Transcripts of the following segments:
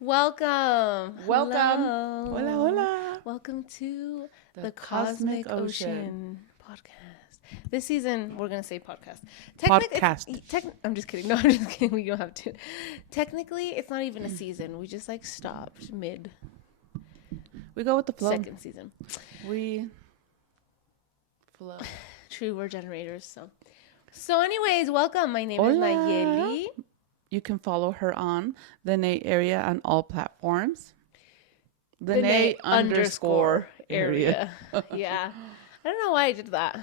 Welcome. Welcome. Hello. Hola, hola. Welcome to The the Cosmic Cosmic Ocean podcast. This season, we're going to say podcast. Podcast. I'm just kidding. No, I'm just kidding. We don't have to. Technically, it's not even a season. We just like stopped mid We go with the flow. second season. We flow. True, we're generators. So anyways, welcome. My name is Hola. Nayeli. You can follow her on the Nay area on all platforms. The Nay Nay underscore area. Yeah. I don't know why I did that.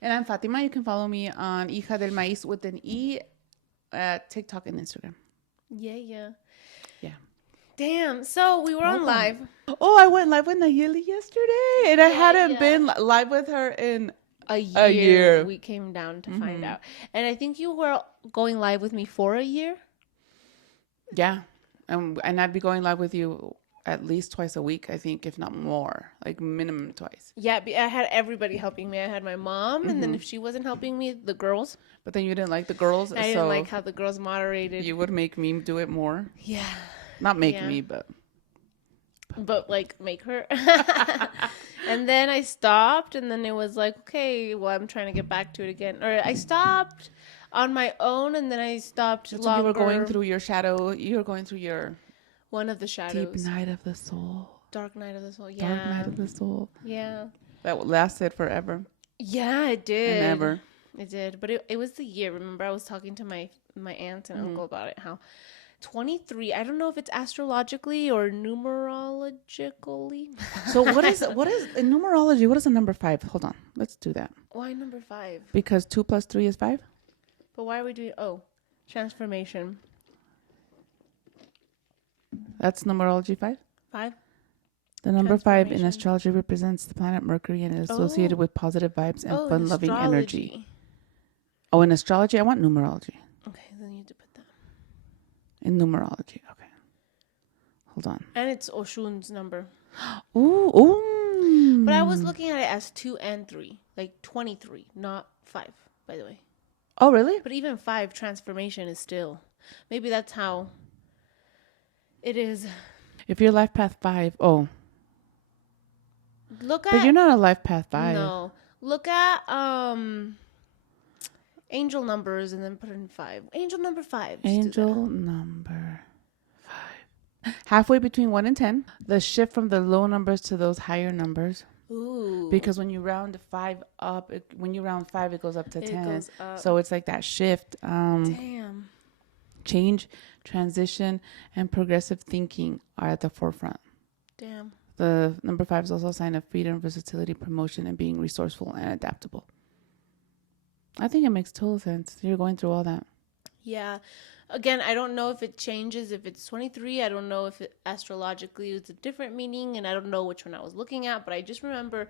And I'm Fatima. You can follow me on Hija del Maíz with an E at TikTok and Instagram. Yeah. Yeah. Damn. So we were on live. Oh, I went live with Nayeli yesterday. And I hadn't yeah. been live with her in A A year. we came down to find out. And I think you were going live with me for a year. Yeah. And I'd be going live with you at least twice a week, I think, if not more, like minimum twice. Yeah, I had everybody helping me. I had my mom, and then if she wasn't helping me, the girls. But then you didn't like the girls, I so didn't like how the girls moderated. you would make me do it more. Yeah. Not make Yeah. me, but Like make her. And then I stopped, and then it was like, okay, well, I'm trying to get back to it again. Or I stopped on my own, and then I stopped so longer. you were going through your shadow. You were going through your one of the shadows. deep night of the soul. Dark night of the soul. Yeah. Dark night of the soul. Yeah. That lasted forever Yeah, it did. and ever. It did. But it was the year. Remember, I was talking to my aunt and uncle about it, how 23, I don't know if it's astrologically or numerologically. So what is in numerology? What is the number 5? Hold on, let's do that. Why number 5? Because 2 plus 3 is 5. But why are we doing, transformation. That's numerology 5. 5? The number 5 in Transformation. astrology represents the planet Mercury and is associated with positive vibes and fun-loving energy. Oh, in astrology, I want numerology. Okay, then you have to put that. In numerology, okay. Hold on. And it's Oshun's number. Ooh. But I was looking at it as 2 and 3. Like 23, not 5, by the way. Oh, really? But even 5 transformation is still. Maybe that's how it is. If you're life path 5, Look at but you're not a life path 5. No. Look at angel numbers and then put in 5. Angel number 5. Just do Angel number 5. Halfway between 1 and 10, the shift from the low numbers to those higher numbers. that. Ooh. Because when you round 5 up, when you round 5, it goes up to It 10. goes up. So it's like that shift. Damn. Change, transition, and progressive thinking are at the forefront. Damn. The number 5 is also a sign of freedom, versatility, promotion, and being resourceful and adaptable. I think it makes total sense. You're going through all that. Yeah. Again, I don't know if it changes if it's 23. I don't know if it astrologically it's a different meaning, and I don't know which one I was looking at, but I just remember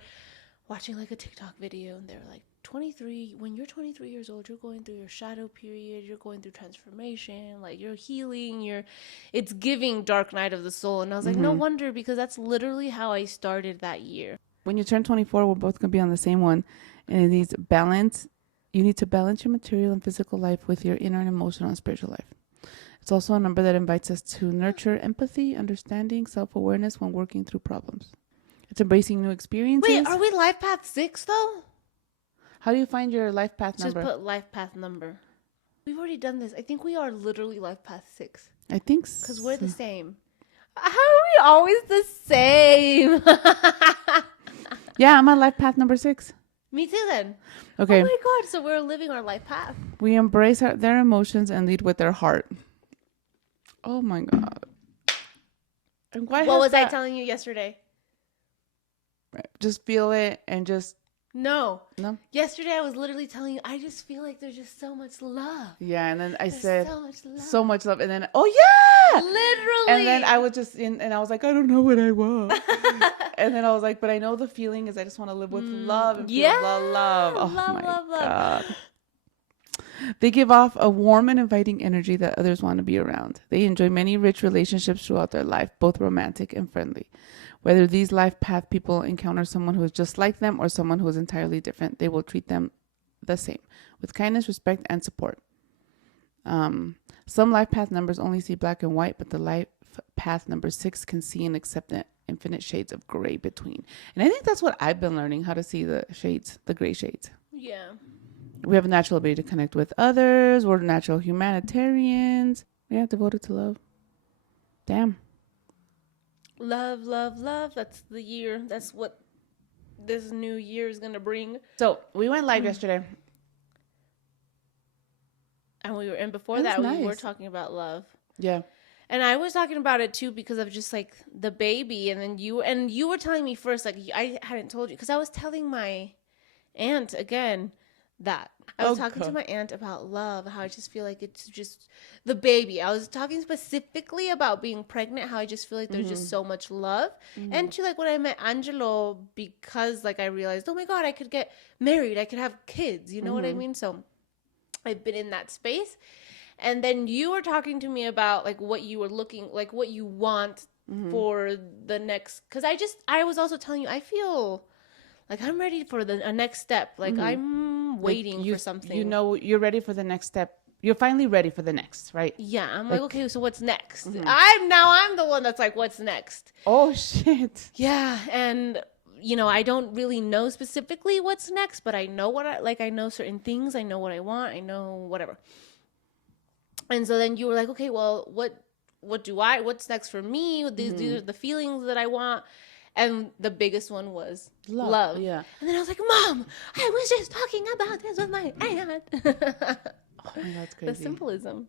watching like a TikTok video, and they were like, 23, when you're 23 years old, you're going through your shadow period, you're going through transformation, like you're healing, it's giving dark night of the soul. And I was like, no wonder, because that's literally how I started that year. When you turn 24, we're both going to be on the same one. And it needs balance. You need to balance your material and physical life with your inner and emotional and spiritual life. It's also a number that invites us to nurture empathy, understanding, self-awareness when working through problems. It's embracing new experiences. Wait, are we life path 6 though? How do you find your life path Just number? put life path number. We've already done this. I think we are literally life path 6 I think because we're the same. How are we always the same? Yeah, I'm on life path number 6. Me too then. Okay. Oh my god, so we're living our life path. We embrace their emotions and lead with their heart. Oh my god. And why What was I that? telling you yesterday? Just feel it and just No. Yesterday I was literally telling you, I just feel like there's just so much love. Yeah, and then I There's said so much love. so much love, and then yeah, Literally. and then I was just and I was like, I don't know what I want, and then I was like, but I know the feeling is I just want to live with love and feel love. Oh my god. They give off a warm and inviting energy that others want to be around. They enjoy many rich relationships throughout their life, both romantic and friendly. Whether these life path people encounter someone who is just like them or someone who is entirely different, they will treat them the same, with kindness, respect, and support. Some life path numbers only see black and white, but the life path number 6 can see and accept the infinite shades of gray between. And I think that's what I've been learning, how to see the shades, the gray shades. Yeah. We have a natural ability to connect with others. We're natural humanitarians. Yeah, devoted to love. Damn. Love, love, love. That's the year. That's what this new year is going to bring. So we went live yesterday. And before that, we were talking about love. Yeah. And I was talking about it too because of just like the baby. And then you were telling me first, like I hadn't told you, because I was telling my aunt again that I was talking to my aunt about love, how I just feel like it's just the baby. I was talking specifically about being pregnant, how I just feel like there's just so much love. And to like when I met Angelo, because like I realized, oh my God, I could get married, I could have kids, you know what I mean? So I've been in that space. And then you were talking to me about like what you were looking, like what you want for the next, because I was also telling you, I feel like I'm ready for a next step. Like I'm waiting for something. You know, you're ready for the next step. You're finally ready for the next, right? Yeah. I'm like okay, so what's next? I'm the one that's like, what's next? Oh, shit. Yeah. And, you know, I don't really know specifically what's next, but I know I know certain things. I know what I want. I know whatever. And so then you were like, okay, well, what's next for me? These are the feelings that I want. And the biggest one was love. Yeah. And then I was like, Mom, I was just talking about this with my aunt. Oh my God, that's crazy. The symbolism.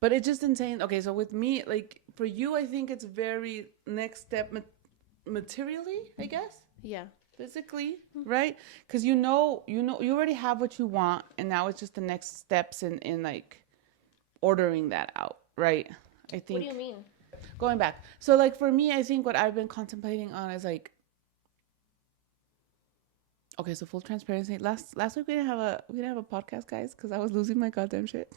But it's just insane. Okay, so with me, like for you, I think it's very next step materially, I guess. Yeah. Physically, right? Because you already have what you want, and now it's just the next steps in like ordering that out, right? I think. What do you mean? Going back. So like for me, I think what I've been contemplating on is like, okay, so full transparency. Last week we didn't have a podcast, guys, because I was losing my goddamn shit.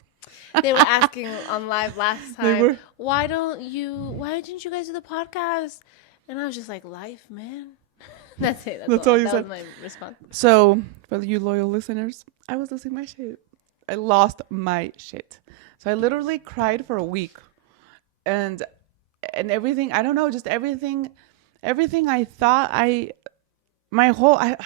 They were asking on live last time, why didn't you guys do the podcast? And I was just like, life, man. That's it. That's all you said. That was my response. So for you loyal listeners, I was losing my shit. I lost my shit. So I literally cried for a week. And everything, I don't know, just everything I thought how do I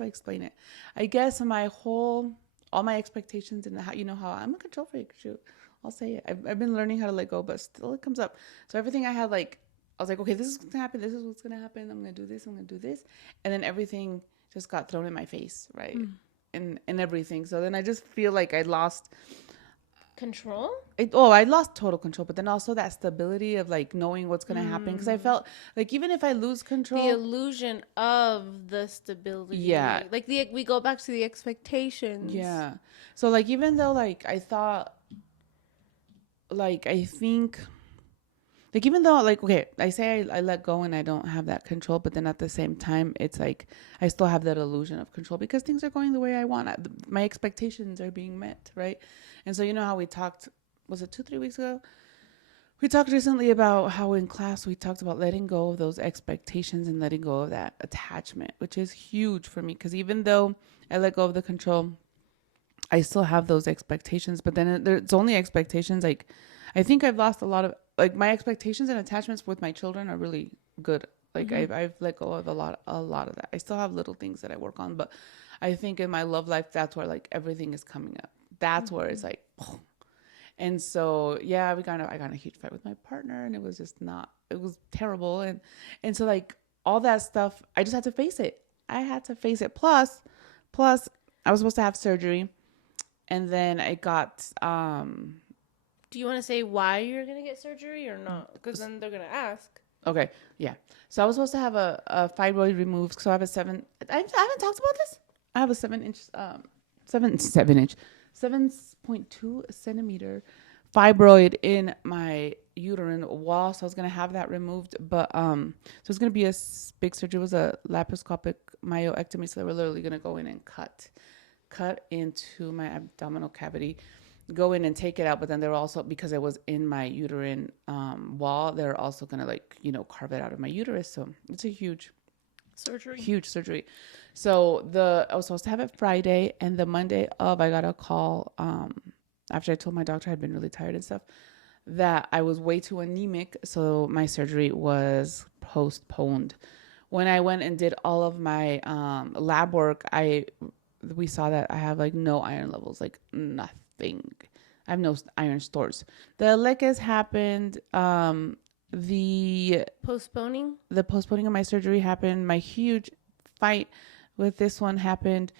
explain it? I guess all my expectations and how I'm a control freak, shoot. I'll say it. I've been learning how to let go, but still it comes up. So everything I had, like, I was like, okay, this is going to happen. This is what's going to happen. I'm going to do this. I'm going to do this. And then everything just got thrown in my face, right? And everything. So then I just feel like I lost control. I lost total control, but then also that stability of like knowing what's going to happen, because I felt like even if I lose control, the illusion of the stability, like we go back to the expectations. Yeah. So like even though like I thought, like I think, like even though like okay, I say I let go and I don't have that control, but then at the same time it's like I still have that illusion of control because things are going the way I want. My expectations are being met, right? And so you know how we talked, was it 2-3 weeks ago? We talked recently about how in class we talked about letting go of those expectations and letting go of that attachment, which is huge for me because even though I let go of the control, I still have those expectations. But then it's only expectations. Like I think I've lost a lot of, like my expectations and attachments with my children are really good. Like I've let go of a lot of that. I still have little things that I work on, but I think in my love life, that's where like everything is coming up. That's where it's like, and so yeah, I got in a huge fight with my partner, and it was just it was terrible, and so like all that stuff, I just had to face it. I had to face it. Plus, I was supposed to have surgery, and then I got. Do you want to say why you're gonna get surgery or not? Because then they're gonna ask. Okay, yeah. So I was supposed to have a fibroid removed. So I have a 7. I haven't talked about this. I have a 7.2 centimeter fibroid in my uterine wall. So I was gonna have that removed, but so it's gonna be a big surgery. It was a laparoscopic myectomy. So they were literally gonna go in and cut into my abdominal cavity, go in and take it out. But then they're also, because it was in my uterine wall, they're also gonna carve it out of my uterus. So it's a huge surgery. So I was supposed to have it Friday, and the Monday of, I got a call after I told my doctor I had been really tired and stuff. that I was way too anemic, so my surgery was postponed. When I went and did all of my lab work, we saw that I have like no iron levels, like nothing. I have no iron stores. The leques happened. The postponing of my surgery happened. My huge fight with this one happened,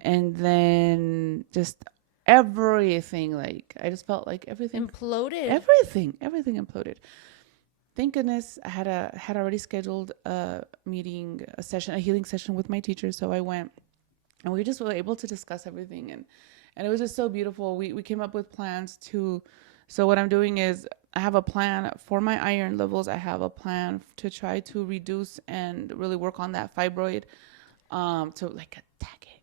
and then just everything, like I just felt like everything imploded. Everything imploded. Thank goodness I had already scheduled a meeting, a healing session with my teacher. So I went, and we just were able to discuss everything, and it was just so beautiful. We came up with plans to. So what I'm doing is I have a plan for my iron levels. I have a plan to try to reduce and really work on that fibroid, to like attack it.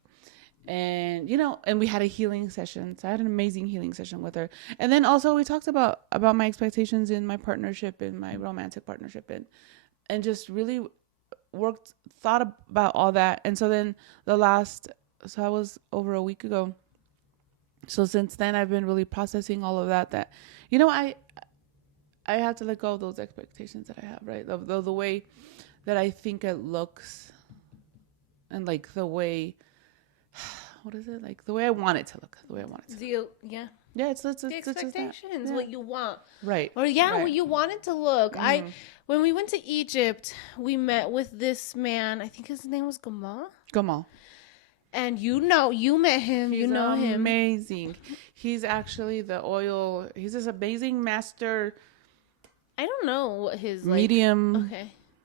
And and we had a healing session. So I had an amazing healing session with her. And then also we talked about my expectations in my partnership, in my romantic partnership, and just really thought about all that. And so then so I was over a week ago. So since then I've been really processing all of that, I have to let go of those expectations that I have, right? The way that I think it looks, and like the way, what is it? Like the way I want it to look, Yeah, it's the expectations, what you want. Right. Or right. what you want it to look. Mm-hmm. When we went to Egypt, we met with this man, I think his name was Gamal. And you met him, he's him. Amazing. He's actually he's this amazing master. I don't know what his medium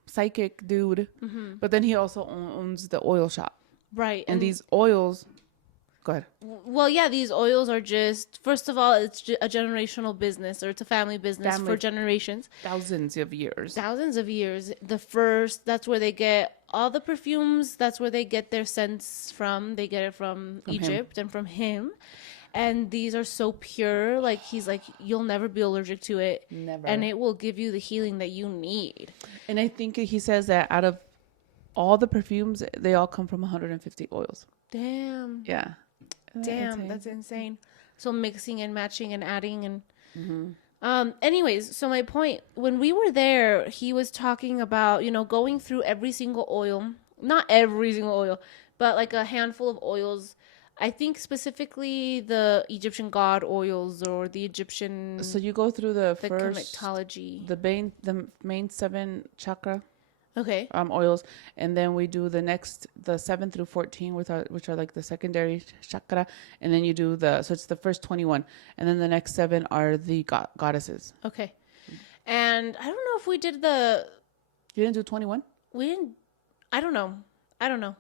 psychic dude. Mm-hmm. But then he also owns the oil shop. Right. And these oils, go ahead. Well, yeah, these oils are just, first of all, it's a generational business, or it's a family business for generations. Thousands of years. That's where they get all the perfumes. That's where they get their scents from. They get it from Egypt and from him. And these are so pure. Like, he's like, you'll never be allergic to it. Never. And it will give you the healing that you need. And I think he says that out of all the perfumes, they all come from 150 oils. Damn. Yeah. Damn, that's insane. So mixing and matching and adding and... Mm-hmm. Anyways, so my point, when we were there, he was talking about, going through every single oil. Not every single oil, but like a handful of oils. I think specifically the Egyptian god oils, or the Egyptian... So you go through the first... connectology. The main 7 chakra... Okay. Oils, and then we do the 7 through 14, which are like the secondary chakra, and then you do so it's the first 21, and then the next 7 are the goddesses. Okay. And I don't know if we did You didn't do 21? We didn't. I don't know. Okay.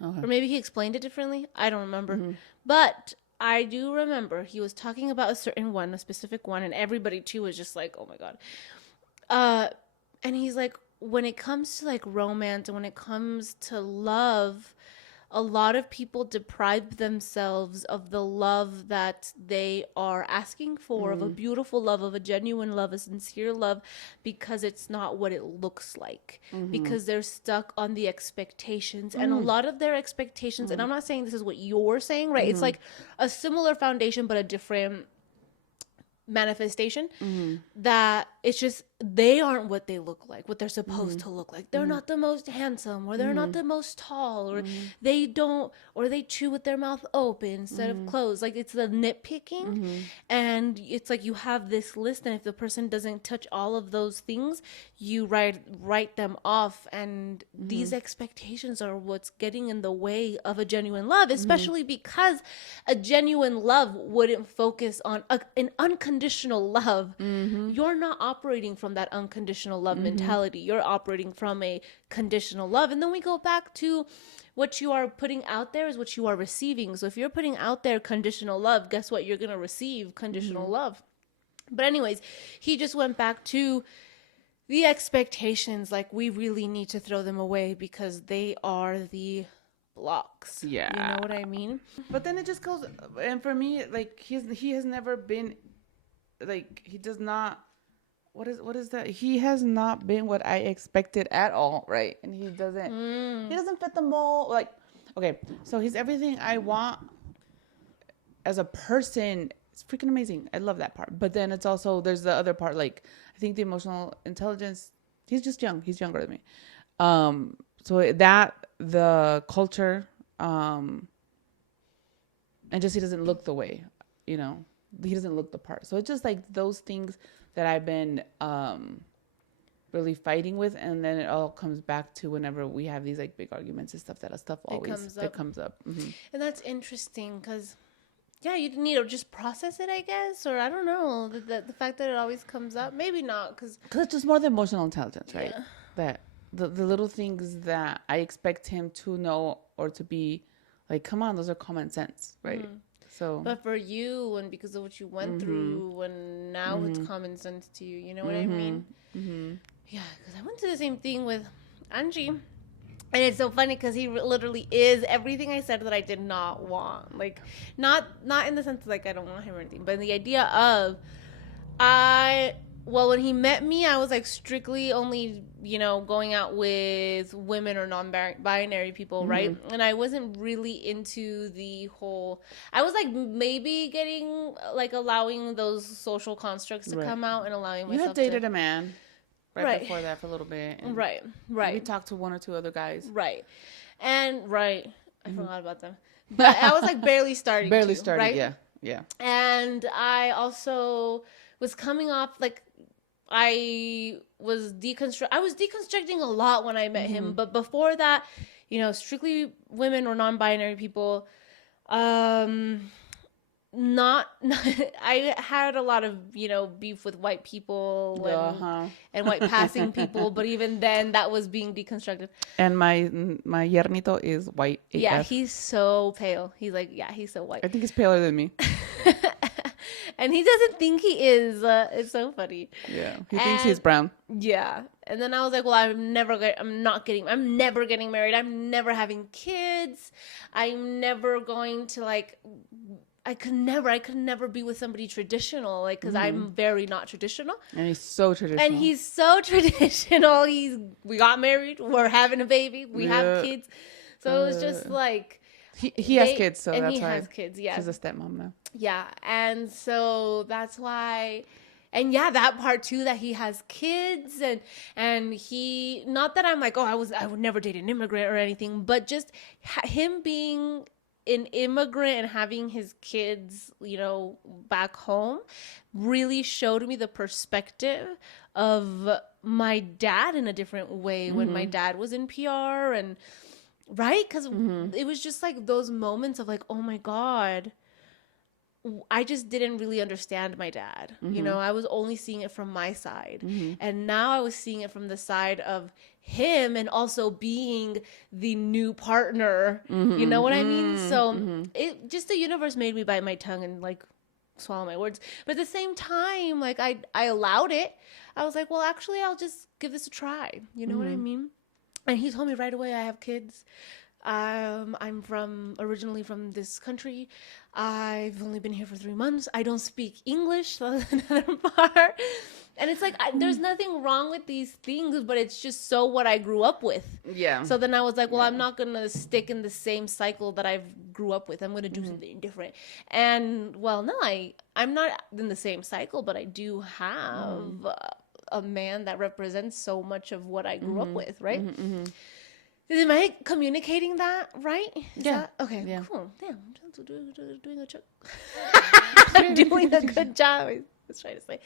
Or maybe he explained it differently. I don't remember. Mm-hmm. But I do remember he was talking about a specific one, and everybody too was just like, "Oh my god." And he's like, when it comes to like romance and when it comes to love, a lot of people deprive themselves of the love that they are asking for, of a beautiful love, of a genuine love, a sincere love, because it's not what it looks like, because they're stuck on the expectations. And a lot of their expectations, and I'm not saying this is what you're saying, right? It's like a similar foundation, but a different manifestation, that it's just they aren't what they look like, what they're supposed to look like. They're not the most handsome, or they're not the most tall, or they chew with their mouth open instead of closed. Like, it's the nitpicking, and it's like you have this list, and if the person doesn't touch all of those things, you write them off, and these expectations are what's getting in the way of a genuine love, especially because a genuine love wouldn't focus on an unconditional love. You're not operating from that unconditional love mentality. You're operating from a conditional love. And then we go back to what you are putting out there is what you are receiving. So if you're putting out there conditional love, guess what? You're going to receive conditional love. But anyways, he just went back to the expectations. Like, we really need to throw them away because they are the blocks. Yeah. You know what I mean? But then it just goes, and for me, like, he has never been, like, he does not, what is that? He has not been what I expected at all, right? And he doesn't fit the mold. Like, okay, so he's everything I want as a person It's freaking amazing. I love that part. But then it's also, there's the other part, like, I think the emotional intelligence, he's just young. He's younger than me. So that, the culture, and just he doesn't look the way, you know, he doesn't look the part. So it's just like those things that I've been really fighting with, and then it all comes back to whenever we have these like big arguments and stuff, that stuff always comes up. Mm-hmm. And that's interesting because you need to just process it, I guess, or I don't know, the fact that it always comes up, maybe not, because it's just more the emotional intelligence, right? That the little things that I expect him to know or to be like, come on, those are common sense, right? Mm-hmm. So, but for you, and because of what you went through, and now it's common sense to you, you know what I mean? Mm-hmm. Yeah, because I went through the same thing with Angie. And it's so funny because he literally is everything I said that I did not want. Like, not in the sense like I don't want him or anything, but in the idea of when he met me, I was like strictly only, you know, going out with women or non-binary people, right? And I wasn't really into the whole, I was like maybe getting, like allowing those social constructs to come out and allowing myself to. You had dated a man. Right before that for a little bit. And right. We talked to one or two other guys. Right. And, I forgot about them. But I was, like, barely starting, right? Yeah. And I also was coming off, like, I was deconstructing a lot when I met him. But before that, you know, strictly women or non-binary people, I had a lot of, you know, beef with white people and white passing people, but even then that was being deconstructed. And my yernito is white AF. Yeah, he's so pale. He's like, he's so white. I think he's paler than me. And he doesn't think he is. It's so funny. Yeah, he thinks he's brown. Yeah. And then I was like, well, I'm never getting married. I'm never having kids. I'm never going to like, I could never be with somebody traditional, like, because I'm very not traditional. And he's so traditional. We got married. We're having a baby. We have kids. So it was just like. He has kids, so that's why. And he has kids, yeah. She's a stepmom now. Yeah, and so that's why. And yeah, that part too, that he has kids, and he, not that I'm like, I would never date an immigrant or anything, but just him being an immigrant and having his kids, you know, back home really showed me the perspective of my dad in a different way when my dad was in PR and right? Because it was just like those moments of like, oh my God, I just didn't really understand my dad. You know, I was only seeing it from my side. And now I was seeing it from the side of him and also being the new partner. You know what I mean? So it just, the universe made me bite my tongue and like swallow my words. But at the same time, like I allowed it. I was like, well, actually, I'll just give this a try. You know what I mean? And he told me right away, I have kids. I'm originally from this country. I've only been here for 3 months. I don't speak English. That's another part. And it's like, there's nothing wrong with these things, but it's just so what I grew up with. Yeah. So then I was like, well, I'm not going to stick in the same cycle that I've grew up with. I'm going to do something different. And well, no, I'm not in the same cycle, but I do have a man that represents so much of what I grew up with, right? Am I communicating that right? Okay, yeah. Cool. Damn, I'm doing a job. I'm doing a good job. I was trying to say.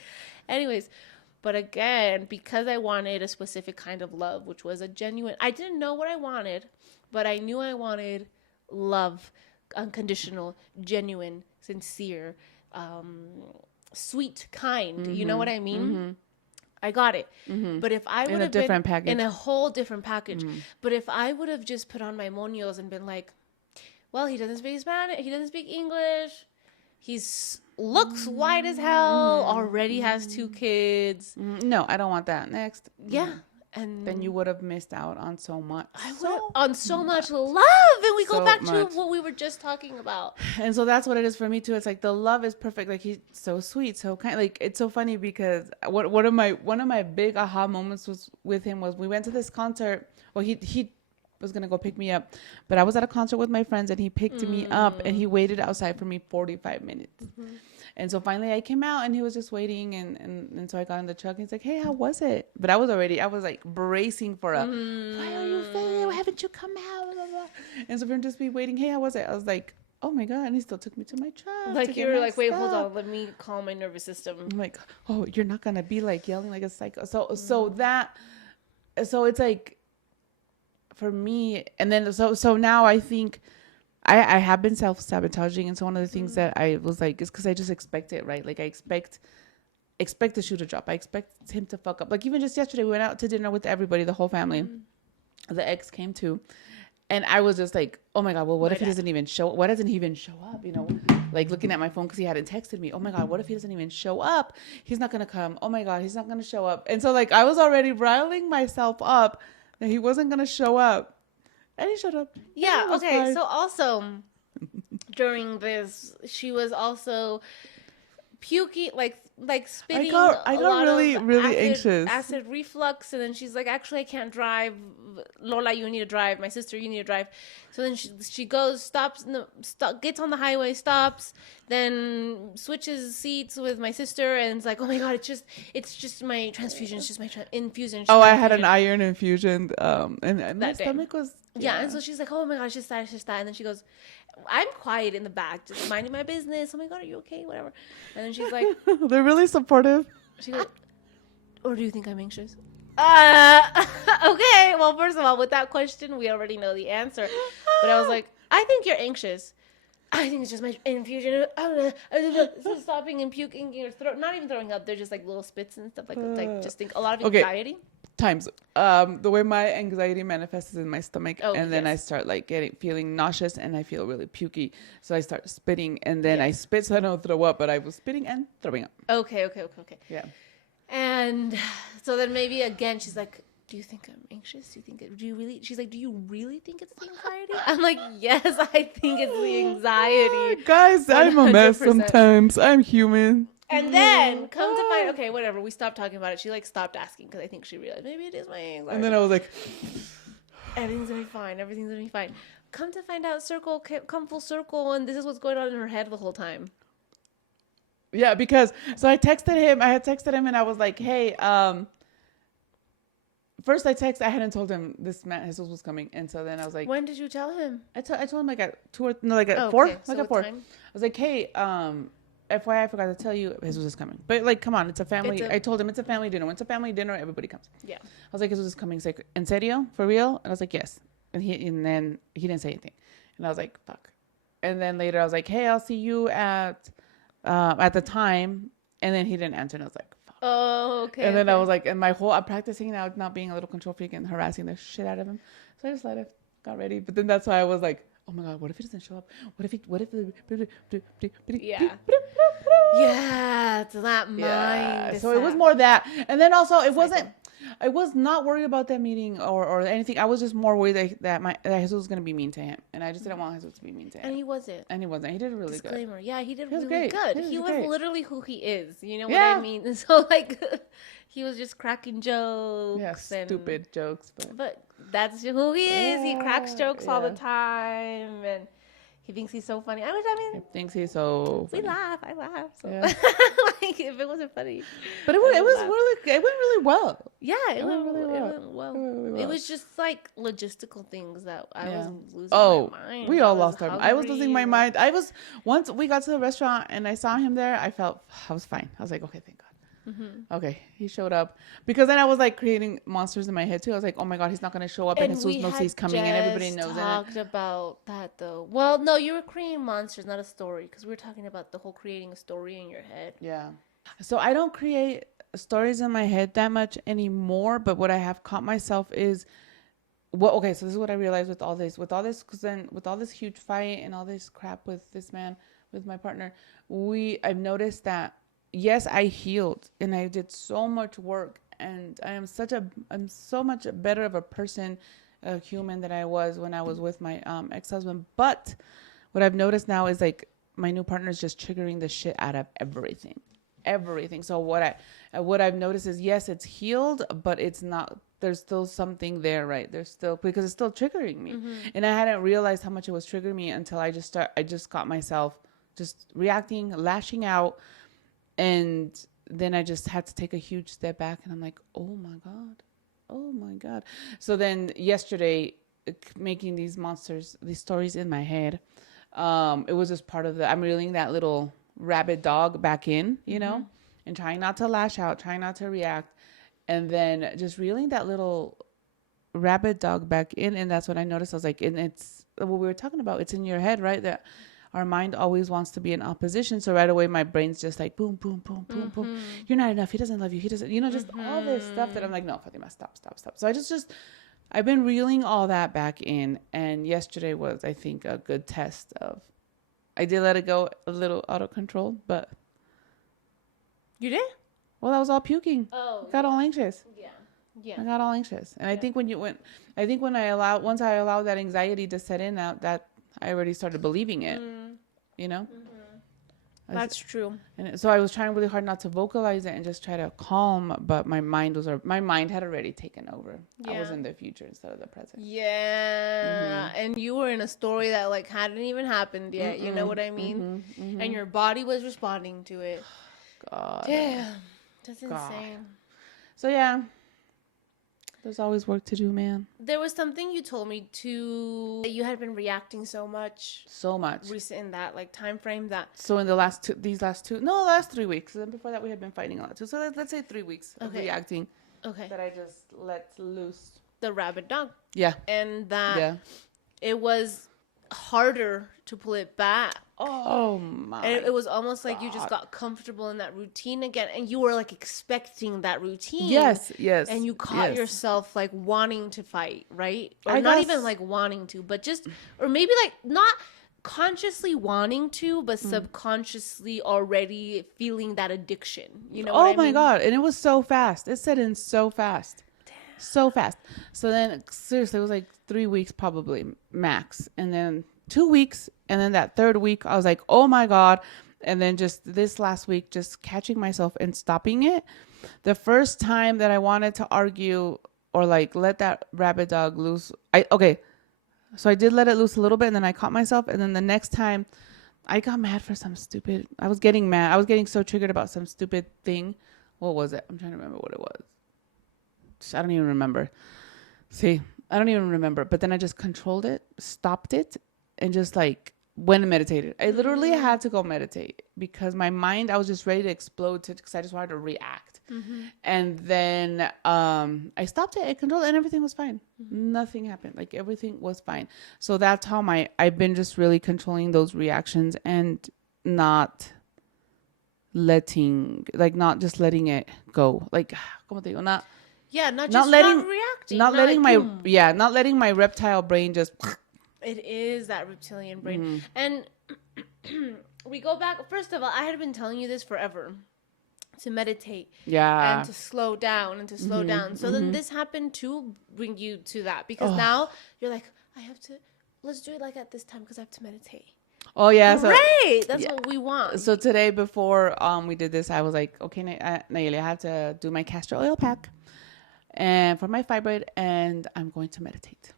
Anyways, but again, because I wanted a specific kind of love, which was a genuine, I didn't know what I wanted, but I knew I wanted love, unconditional, genuine, sincere, sweet, kind. You know what I mean? I got it. But if I would have been in a whole different package, but if I would have just put on my moños and been like, well, he doesn't speak Spanish, he doesn't speak English, he's looks white as hell, already has 2 kids. No, I don't want that. Next. Yeah. And then you would have missed out on so much. On so much love. And we go back to what we were just talking about. And so that's what it is for me too. It's like the love is perfect. Like he's so sweet, so kind. Like it's so funny because one of my big aha moments was with him was we went to this concert. Well, he was going to go pick me up, but I was at a concert with my friends and he picked me up and he waited outside for me 45 minutes. And so finally I came out and he was just waiting. And so I got in the truck and he's like, hey, how was it? But I was like bracing for a, why are you there? Why haven't you come out? Blah, blah, blah. And so for him just be waiting, hey, how was it? I was like, oh my God. And he still took me to my truck. Like you were like, wait, hold on. Let me calm my nervous system. I'm like, oh, you're not going to be like yelling like a psycho. So it's like for me. And then, so now I think I have been self-sabotaging. And so one of the things that I was like, is because I just expect it, right? Like I expect the shoe to drop. I expect him to fuck up. Like even just yesterday, we went out to dinner with everybody, the whole family. The ex came too. And I was just like, oh my God, well, what if he doesn't even show up? What doesn't he even show up? You know, like looking at my phone because he hadn't texted me. Oh my God, what if he doesn't even show up? He's not going to come. Oh my God, he's not going to show up. And so like I was already riling myself up that he wasn't going to show up. And he showed up. Yeah, okay. Fine. So also during this, she was also pukey, like spitting. I got really anxious. Acid reflux, and then she's like, actually, I can't drive. Lola, you need to drive. My sister, you need to drive. So then she goes, stops, gets on the highway, stops, then switches seats with my sister, and it's like, oh my God, it's just my transfusion. It's just my infusion. I had an iron infusion, and my stomach was. Yeah, and so she's like, oh my gosh, just that. And then she goes, I'm quiet in the back, just minding my business. Oh my God, are you okay? Whatever. And then she's like, they're really supportive. She goes, or do you think I'm anxious? Okay. Well, first of all, with that question, we already know the answer. But I was like, I think you're anxious. I think it's just my infusion. Stopping and puking, not even throwing up. They're just like little spits and stuff like just think a lot of anxiety. Okay. Times the way my anxiety manifests is in my stomach, and then I start like feeling nauseous, and I feel really pukey, so I start spitting, and then I spit so I don't throw up, but I was spitting and throwing up. Okay. Yeah. And so then maybe again she's like, do you think I'm anxious? She's like, do you really think it's the anxiety? I'm like, yes, I think it's the anxiety. Guys, 100%. I'm a mess sometimes. I'm human. And then come to find, okay, whatever. We stopped talking about it. She like stopped asking because I think she realized maybe it is my anxiety. And then I was like, everything's gonna be fine. Come to find out, come full circle, and this is what's going on in her head the whole time. Yeah, because so I had texted him, and I was like, hey, first I hadn't told him this man Jesus was coming, and so then I was like, when did you tell him? I told him like at 4, like at 4. I was like, hey, FYI, I forgot to tell you, Jesus is coming. But like, come on, it's a family. I told him it's a family dinner. When it's a family dinner, everybody comes. Yeah. I was like, Jesus is coming. He's like, en serio? For real? And I was like, yes. And then he didn't say anything. And I was like, fuck. And then later I was like, hey, I'll see you at the time. And then he didn't answer. And I was like, fuck. Oh, okay. And then I was like, I'm practicing now not being a little control freak and harassing the shit out of him. So I just got ready. But then that's why I was like, oh my God, what if he doesn't show up? Yeah, it's that mind. So it was more that. And then also I was not worried about that meeting or anything. I was just more worried that Jesus was going to be mean to him. And I just didn't want Jesus to be mean to him. And he wasn't. He did really good. Disclaimer. Yeah, he did really great. Good. He was literally who he is. You know what I mean? And so like he was just cracking jokes. Yeah, stupid jokes. But that's who he is. He cracks jokes all the time, and he thinks he's so funny. He thinks he's so funny. We laugh. I laugh. So. Yeah. Like if it wasn't funny, but it went really well. Yeah, it went really well. It was just like logistical things that I was losing my mind. We all lost our mind. I was losing my mind. Once we got to the restaurant and I saw him there, I was fine. I was like, okay, thank God. Mm-hmm. Okay, he showed up, because then I was like creating monsters in my head too. I was like, oh my God, he's not gonna show up, and Jesus knows he's coming, and everybody knows it. Talked about that though. Well, no, you were creating monsters, not a story, because we were talking about the whole creating a story in your head. Yeah. So I don't create stories in my head that much anymore. But what I have caught myself is, so this is what I realized with all this, because then with all this huge fight and all this crap with this man, with my partner, I've noticed that. Yes, I healed and I did so much work, and I'm so much better of a person, a human, than I was when I was with my ex-husband. But what I've noticed now is like my new partner is just triggering the shit out of everything. everything. So what I've noticed is, yes, it's healed, but it's not, there's still something there, right? There's still, because it's still triggering me. And I hadn't realized how much it was triggering me until I just got myself just reacting, lashing out. And then I just had to take a huge step back, and I'm like, oh my God. So then yesterday, making these stories in my head, it was just part of I'm reeling that little rabid dog back in, and trying not to lash out, trying not to react. And then just reeling that little rabid dog back in. And that's when I noticed, I was like, and it's what we were talking about. It's in your head, right? That our mind always wants to be in opposition. So right away, my brain's just like, boom, boom, boom, boom, boom. You're not enough. He doesn't love you. He doesn't, just all this stuff that I'm like, no, Fatima, stop. So I've been reeling all that back in. And yesterday was, I think, a good test of, I did let it go a little out of control, but. You did? Well, I was all puking. Oh. I got all anxious. Yeah. I got all anxious. And I think once I allowed that anxiety to set in, that I already started believing it, That's true. And so I was trying really hard not to vocalize it and just try to calm, but my mind had already taken over. Yeah. I was in the future instead of the present. Yeah. And you were in a story that like hadn't even happened yet. You know what I mean? And your body was responding to it. God. Damn. That's insane. So yeah. There's always work to do, man. There was something you told me too. You had been reacting so much recent in that like time frame that. So in the last 3 weeks. And before that, we had been fighting a lot too. So let's say 3 weeks of reacting. Okay. That I just let loose. The rabid dog. Yeah. And that it was harder to pull it back. Oh my! It was almost like you just got comfortable in that routine again, and you were like expecting that routine. Yes. And you caught yourself like wanting to fight, right? Or not even like wanting to, but just, or maybe like not consciously wanting to, but subconsciously already feeling that addiction. You know? Oh my God! And it was so fast. It set in so fast. Damn. So fast. So then, seriously, it was like 3 weeks probably max, and then 2 weeks, and then that third week I was like, oh my God. And then just this last week, just catching myself and stopping it. The first time that I wanted to argue or like let that rabid dog loose, so I did let it loose a little bit, and then I caught myself. And then the next time I got mad for I was getting mad. I was getting so triggered about some stupid thing. What was it? I'm trying to remember what it was. I don't even remember. I don't even remember. But then I just controlled it, stopped it, and just like went and meditated. I literally had to go meditate because my mind, I was just ready to explode because I just wanted to react. And then I stopped it, I controlled it, and everything was fine. Nothing happened. Like everything was fine. So that's how I've been just really controlling those reactions and not letting it go. Like, ¿cómo te digo? Not reacting. Not letting my reptile brain just. It is that reptilian brain. And we go back. First of all, I had been telling you this forever. To meditate. Yeah. And to slow down So then this happened to bring you to that. Because now you're like, let's do it like at this time because I have to meditate. Oh, yeah. Great. That's what we want. So today before we did this, I was like, okay, Nayeli, I have to do my castor oil pack and for my fibroid, and I'm going to meditate.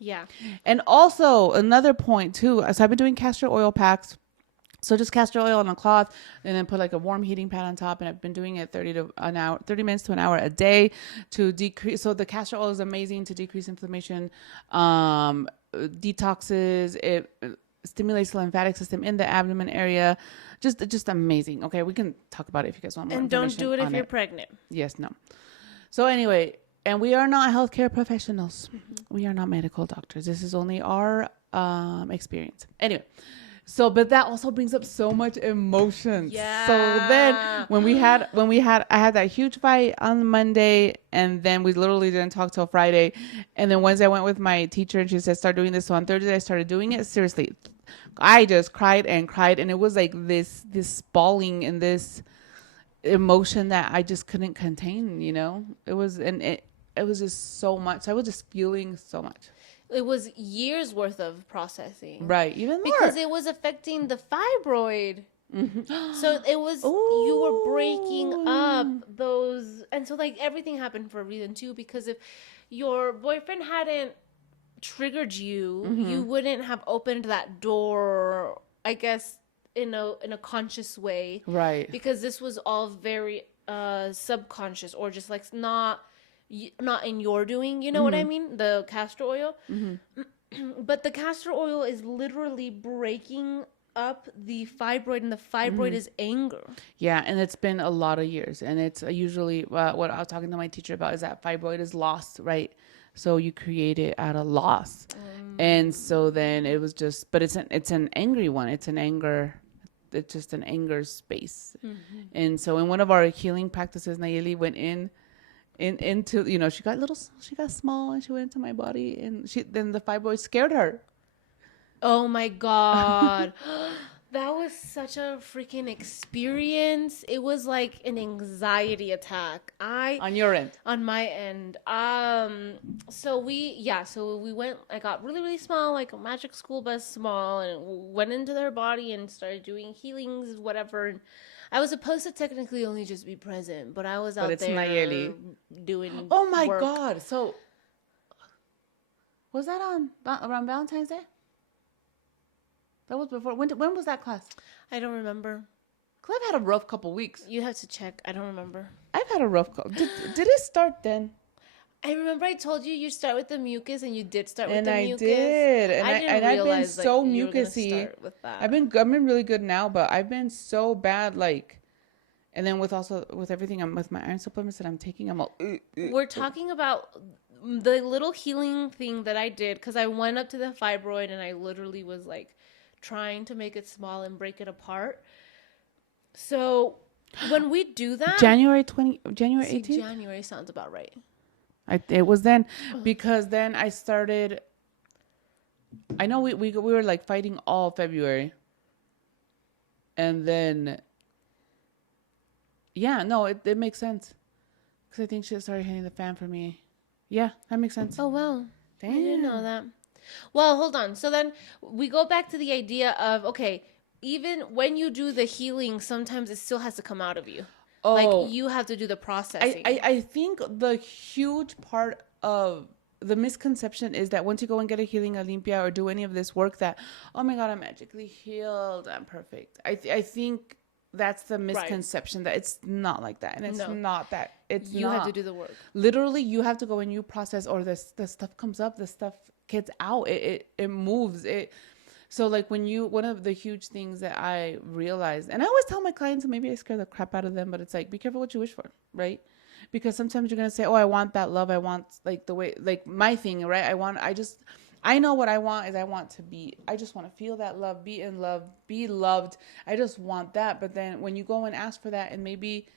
Yeah. And also another point too. So I've been doing castor oil packs. So just castor oil on a cloth and then put like a warm heating pad on top. And I've been doing it 30 minutes to an hour a day to decrease. So the castor oil is amazing to decrease inflammation, detoxes. It stimulates the lymphatic system in the abdomen area. Just amazing. Okay. We can talk about it if you guys want more information. And don't do it if you're pregnant. Yes. No. So anyway, and we are not healthcare professionals. We are not medical doctors. This is only our experience. Anyway, but that also brings up so much emotions. Yeah. So then I had that huge fight on Monday, and then we literally didn't talk till Friday. And then Wednesday I went with my teacher, and she said, start doing this. So on Thursday I started doing it. Seriously, I just cried, and it was like this bawling and this emotion that I just couldn't contain, It was just so much. I was just feeling so much. It was years worth of processing. Right. Even more. Because it was affecting the fibroid. So it was, Ooh. you were breaking up those, and so like everything happened for a reason too, because if your boyfriend hadn't triggered you, you wouldn't have opened that door, I guess, in a conscious way. Right. Because this was all very subconscious, or just like not in your doing, you know what I mean? The castor oil. But the castor oil is literally breaking up the fibroid, and the fibroid is anger. Yeah, and it's been a lot of years, and it's usually what I was talking to my teacher about is that fibroid is lost, right? So you create it out of loss, and so then it was just, but it's an angry one. It's just an anger space, and so in one of our healing practices, Nayeli went into, she got small, and she went into my body, and then the fibroid scared her. Oh my God. That was such a freaking experience. It was like an anxiety attack. On your end. On my end. So we went, I got really, really small, like a magic school bus small, and went into their body and started doing healings, whatever. And I was supposed to technically only just be present, but I was out there Nayeli doing Oh my work. God. So was that around Valentine's Day? That was before. When was that class? I don't remember. Because I've had a rough couple weeks. You have to check. I don't remember. I've had a rough couple. Did it start then? I remember I told you start with the mucus, and you did start with the mucus. And I did. And I didn't I've been realize, so like, you were gonna mucusy. start with that. I've been really good now, but I've been so bad, like, and then with everything, I'm with my iron supplements that I'm taking, I'm all. We're talking about the little healing thing that I did, because I went up to the fibroid and I literally was like trying to make it small and break it apart. So when we do that, January 18th. January sounds about right. It was then, because then I started. I know we were like fighting all February, and then. Yeah, no, it makes sense, because I think shit started hitting the fan for me. Yeah, that makes sense. Oh wow, damn, I didn't know that. Well, hold on. So then we go back to the idea of, okay, even when you do the healing, sometimes it still has to come out of you. Oh, like you have to do the processing. I think the huge part of the misconception is that once you go and get a healing Olympia or do any of this work, that, oh my God, I'm magically healed, I'm perfect. I think that's the misconception, that it's not like that, and it's not that. You have to do the work. Literally, you have to go and you process, or the stuff comes up, the stuff gets out, it moves it. So like one of the huge things that I realized, and I always tell my clients, and maybe I scare the crap out of them, but it's like, be careful what you wish for, right? Because sometimes you're going to say, oh, I want that love. I want like the way, like my thing, right? I know what I want is I just want to feel that love, be in love, be loved. I just want that. But then when you go and ask for that, and maybe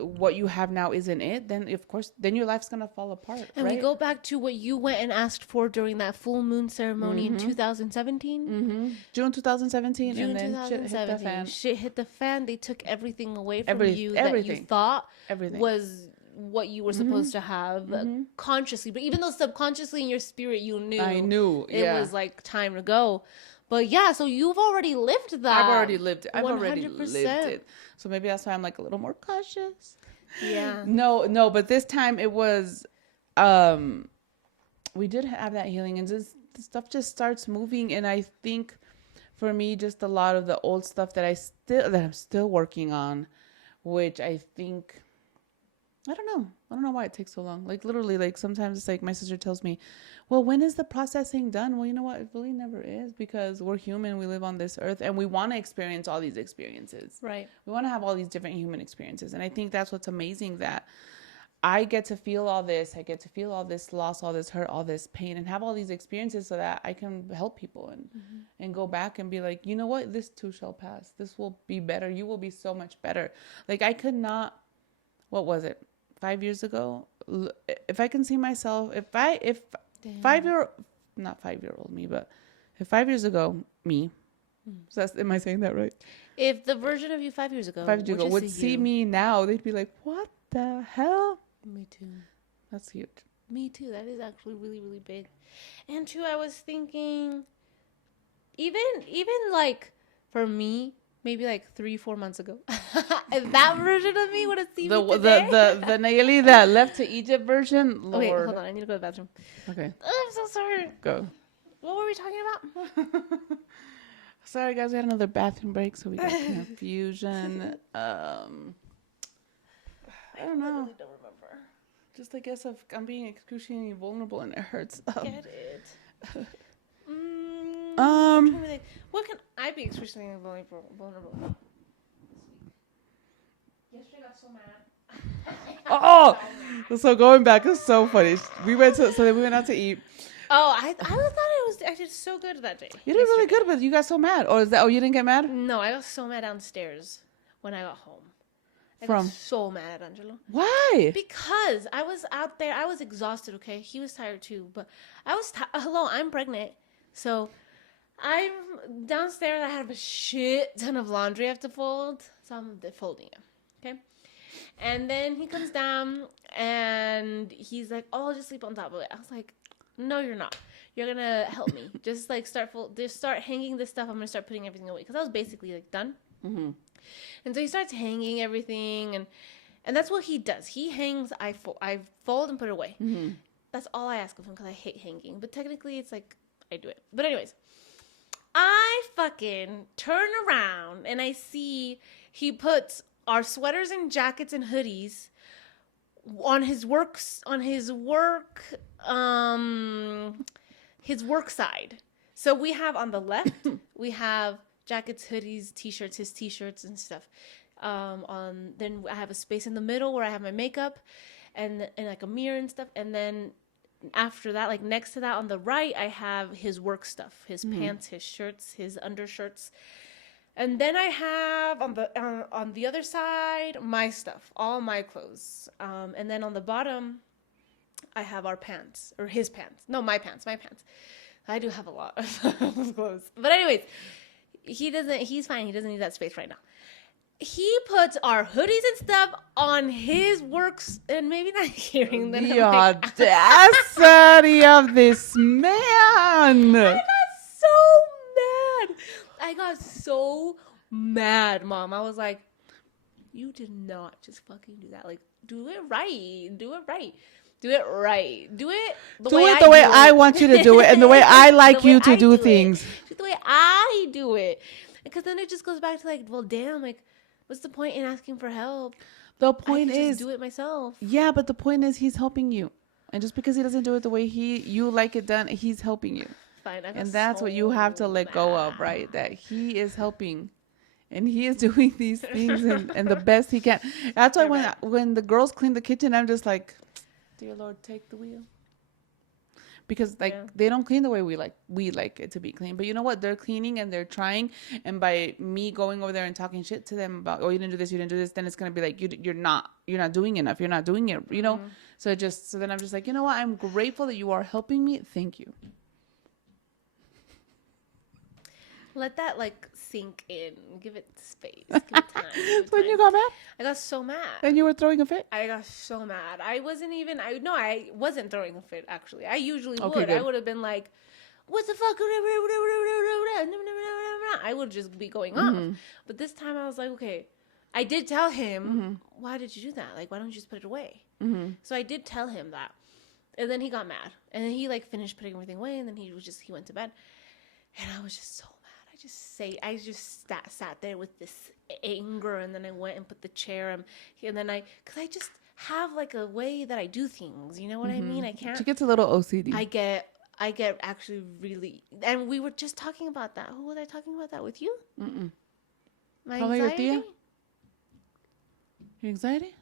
what you have now isn't it, then of course, then your life's going to fall apart. And we go back to what you went and asked for during that full moon ceremony in 2017. June 2017. June and then 2017. Shit hit the fan. They took everything away from you that you thought was what you were supposed to have consciously. But even though subconsciously in your spirit you knew. I knew. It was like time to go. But yeah, so you've already lived that. I've already lived it. 100%. Already lived it. So maybe that's why I'm like a little more cautious. Yeah. No, but this time it was, we did have that healing, and just the stuff just starts moving. And I think for me, just a lot of the old stuff that I'm still working on, which I think, I don't know why it takes so long. Like literally, like sometimes it's like my sister tells me, well, when is the processing done? Well, you know what? It really never is, because we're human. We live on this earth, and we want to experience all these experiences. Right. We want to have all these different human experiences. And I think that's what's amazing, that I get to feel all this. I get to feel all this loss, all this hurt, all this pain, and have all these experiences so that I can help people and go back and be like, you know what? This too shall pass. This will be better. You will be so much better. Like I could not, what was it? 5 years ago, if I can see myself, if 5-year-old me, but if 5 years ago me, so am I saying that right? If the version of you 5 years ago, would see me now, they'd be like, what the hell? Me too. That's huge. Me too. That is actually really, really big. And too, I was thinking, even like for me, maybe like 3-4 months ago. If that version of me would have seen the me today. the Nayeli that left to Egypt version. Lord. Okay, hold on. I need to go to the bathroom. Okay. Oh, I'm so sorry. Go. What were we talking about? Sorry, guys. We had another bathroom break, so we got confusion. I don't know. I don't remember. Just I guess I'm being excruciatingly vulnerable and it hurts. Get it. What can I be excruciatingly vulnerable? Yesterday I got so mad. Oh, so going back is so funny. We went out to eat. Oh, I thought I did so good that day. You did really good, but you got so mad. Or is that? Oh, you didn't get mad? No, I got so mad downstairs when I got home. I From? got so mad at Angelo. Why? Because I was out there. I was exhausted, okay? He was tired too. But I was hello, I'm pregnant. So I'm downstairs. I have a shit ton of laundry I have to fold. So I'm folding it, okay? And then he comes down and he's like, oh, I'll just sleep on top of it. I was like, no, you're not. You're going to help me. Just like start hanging this stuff. I'm going to start putting everything away. Because I was basically like done. Mm-hmm. And so he starts hanging everything, and that's what he does. He hangs, I fold and put it away. Mm-hmm. That's all I ask of him because I hate hanging. But technically, it's like I do it. But anyways, I fucking turn around and I see he puts our sweaters and jackets and hoodies on his work side. So we have on the left, we have jackets, hoodies, t-shirts, his t-shirts and stuff. Then I have a space in the middle where I have my makeup and like a mirror and stuff. And then after that, like next to that on the right, I have his work stuff, his pants, his shirts, his undershirts. And then I have on the other side, my stuff, all my clothes. And then on the bottom, I have our pants or his pants. No, my pants. I do have a lot of clothes. But anyways, he's fine. He doesn't need that space right now. He puts our hoodies and stuff on his works and maybe not hearing them. The audacity of this man. I got so mad, Mom. I was like, you did not just fucking do that. Like, do it right. Do it the way I want you to do it and the way I like you to do things. The way I do it. Because then it just goes back to like, well, damn, like, what's the point in asking for help? The point I can is just do it myself. Yeah, but the point is he's helping you. And just because he doesn't do it the way you like it done, he's helping you. Fine, and that's what you have to let go of, right? That he is helping. And he is doing these things and the best he can. That's why when the girls clean the kitchen, I'm just like, dear Lord, take the wheel. Because they don't clean the way we like it to be clean. But you know what? They're cleaning and they're trying. And by me going over there and talking shit to them about, oh, you didn't do this, then it's gonna be like you're not doing enough. You're not doing it. You know. Mm-hmm. So then I'm just like, you know what? I'm grateful that you are helping me. Thank you. Let that like sink in. Give it space. Give it time. So when you got mad? I got so mad. And you were throwing a fit? I got so mad. I wasn't throwing a fit actually. I usually would. Good. I would have been like, what the fuck? I would just be going off. But this time I was like, okay. I did tell him, why did you do that? Like, why don't you just put it away? So I did tell him that. And then he got mad. And then he like finished putting everything away and then he went to bed. And I was just so mad. I just sat there with this anger, and then I went and put the chair, and then because I just have like a way that I do things. You know what I mean? I can't. She gets a little OCD. I get actually really, and we were just talking about that. Who was I talking about that with you? My Probably anxiety. Your tia? Your anxiety?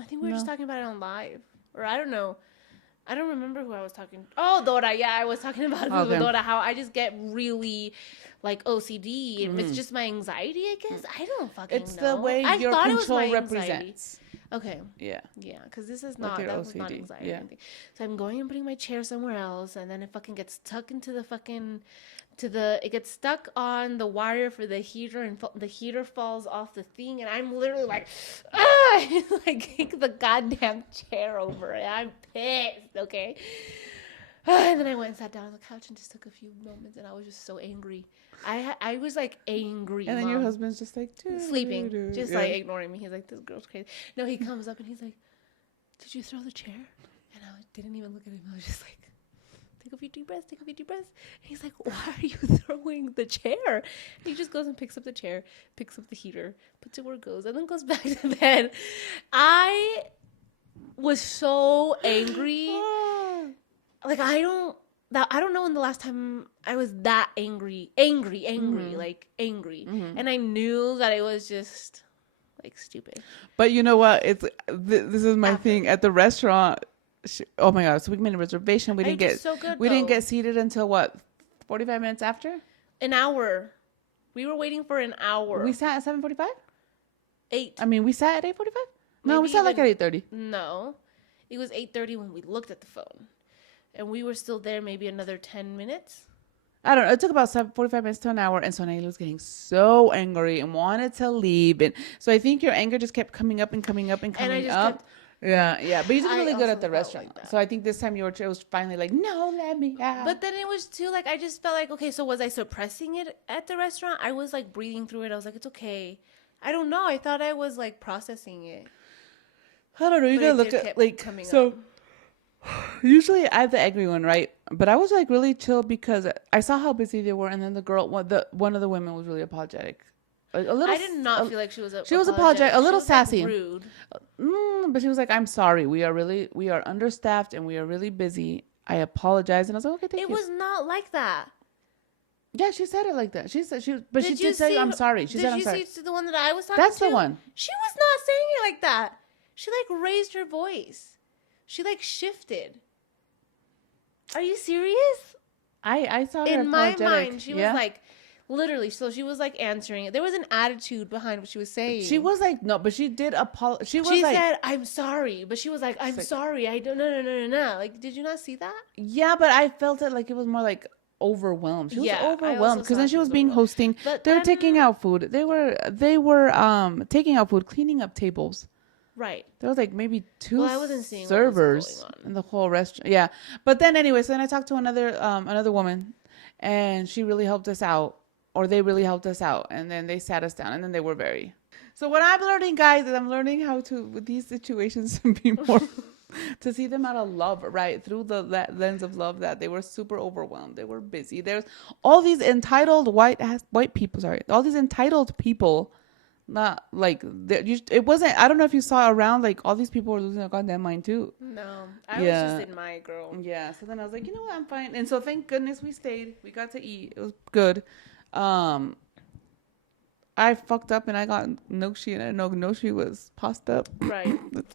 I think we were just talking about it on live, or I don't know. I don't remember who I was talking. Oh, Dora. Yeah, I was talking about it with Dora. How I just get really like OCD. And it's just my anxiety, I guess. I don't fucking know. It's the way your control represents. Okay. Yeah. Yeah, because this is not, that was not anxiety. Yeah. So I'm going and putting my chair somewhere else, and then it fucking gets stuck into the fucking, it gets stuck on the wire for the heater, and the heater falls off the thing, and I'm literally like, I like kick the goddamn chair over, and I'm pissed, okay? And then I went and sat down on the couch and just took a few moments, and I was just so angry. I was like angry. And then Mom. your husband's just like sleeping, just like ignoring me. He's like, this girl's crazy. No, he comes up and he's like, did you throw the chair? And I didn't even look at him. I was just like, take a few deep breaths, take a few deep breaths. And he's like, why are you throwing the chair? And he just goes and picks up the chair, picks up the heater, puts it where it goes, and then goes back to bed. I was so angry. Like, I don't know when the last time I was that angry, mm-hmm. like angry. Mm-hmm. And I knew that it was just like stupid. But you know what? This is my thing at the restaurant. Oh my God. So we made a reservation. We didn't get seated until what? 45 minutes after? An hour. We were waiting for an hour. We sat at 7:45? 8. I mean, we sat at 8:45? No, we sat like at 8:30. No. It was 8:30 when we looked at the phone. And we were still there maybe another 10 minutes. I don't know. It took about 45 minutes to an hour. And so Naila was getting so angry and wanted to leave. And so I think your anger just kept coming up and coming up and coming up. Yeah. But you did really good at the restaurant. Like so I think this time it was finally like, no, let me out. But then it was too, like, I just felt like, okay, so was I suppressing it at the restaurant? I was like breathing through it. I was like, it's okay. I don't know. I thought I was like processing it. I don't know. You gotta look at like, so. Up. Usually I'm the angry one, right? But I was like really chill because I saw how busy they were, and then the girl, one of the women was really apologetic. A little. I did not feel like she was. She was apologetic, a little sassy, like, rude. But she was like, "I'm sorry. We are understaffed and we are really busy. I apologize." And I was like, "Okay, thank you." It was not like that. Yeah, she said it like that. She said but she did say, "I'm sorry." She said, "I'm sorry." Did you see the one that I was talking to? That's the one. She was not saying it like that. She like raised her voice. She like shifted. Are you serious? I saw her in my mind. She was like, literally. So she was like answering it. There was an attitude behind what she was saying. She was like, no, but she did apologize. She said, "I'm sorry," but she was like, "I'm sorry. I don't. No. Like, did you not see that? Yeah, but I felt it like it was more like overwhelmed. She was overwhelmed because then she was being hosting. They were taking out food. They were taking out food, cleaning up tables. Right. There was like maybe 2 I wasn't seeing servers in the whole restaurant. Yeah. But then anyway, so then I talked to another woman, and she really helped us out, or they really helped us out. And then they sat us down, and then they were very. So what I'm learning, guys, is I'm learning how to, with these situations, be more, to see them out of love, right? Through that lens of love, that they were super overwhelmed. They were busy. There's all these entitled white people, all these entitled people. Not like it wasn't. I don't know if you saw around, like all these people were losing their goddamn mind too. No, I was just in my girl. Yeah. So then I was like, you know what, I'm fine. And so thank goodness we stayed. We got to eat. It was good. I fucked up and I got Noshi, and I know Noshi was passed up. Right. It